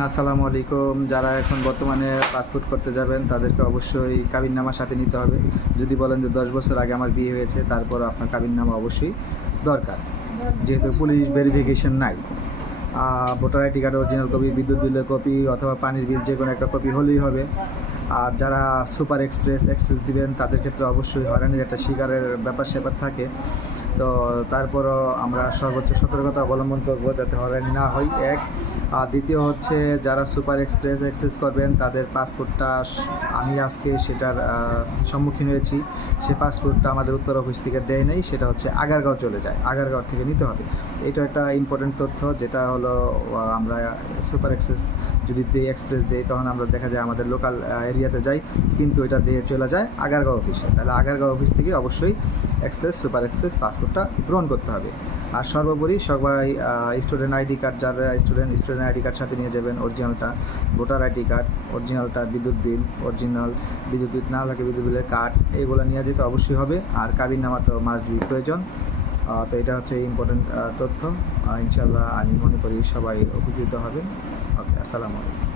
আসসালামু আলাইকুম। যারা এখন বর্তমানে পাসপোর্ট করতে যাবেন তাদেরকে অবশ্যই কাবিননামা সাথে নিতে হবে। যদি বলেন যে 10 বছর আগে আমার বিয়ে হয়েছে, তারপর আপনার কাবিননামা অবশ্যই দরকার, যেহেতু পুলিশ ভেরিফিকেশন নাই। Voter ID card original copy, বিদ্যুৎ বিলের কপি অথবা পানির বিল যে কোনো একটা কপি হলেই হবে। আর যারা সুপার এক্সপ্রেস দিবেন তাদের ক্ষেত্রে অবশ্যই হয়রানির একটা শিকারের ব্যাপার থাকে। তো তারপরও আমরা সর্বোচ্চ সতর্কতা অবলম্বন করবো যাতে হয়রানি না হয়, এক। আর দ্বিতীয় হচ্ছে যারা সুপার এক্সপ্রেস করবেন তাদের পাসপোর্টটা, আমি আজকে সেটার সম্মুখীন হয়েছি। সে পাসপোর্টটা আমাদের উত্তর অফিস থেকে দেয় নাই, সেটা হচ্ছে আগারগাঁও চলে যায়, আগারগাঁও থেকে নিতে হবে। এটা একটা ইম্পর্টেন্ট তথ্য, যেটা হলো আমরা সুপার যদি এক্সপ্রেস দেই তখন আমরা দেখা যায় আমাদের লোকাল এরিয়াতে যাই, কিন্তু এটা দিয়ে চলে যায় আগারগাঁও অফিসে। তাহলে আগারগাঁও অফিস থেকে অবশ্যই সুপার এক্সপ্রেস পাসপোর্টটা গ্রহণ করতে হবে। আর সর্বোপরি সবাই স্টুডেন্ট আইডি কার্ড, যারা স্টুডেন্ট আইডি কার্ড সাথে নিয়ে যাবেন, অরিজিনালটা ভোটার আইডি কার্ড, অরিজিনালটা বিদ্যুৎ বিল, অরিজিনাল বিদ্যুৎ বিল না লাগে বিদ্যুৎ বিলের কার্ড, এগুলো নিয়ে যেতে অবশ্যই হবে। আর কাবিননামা তো মাস্ট বি প্রয়োজন। তো এটা হচ্ছে ইম্পর্টেন্ট তথ্য। ইনশাআল্লাহ আমি মনে করি সবাই উপকৃত হবেন। ওকে, আসসালামু আলাইকুম।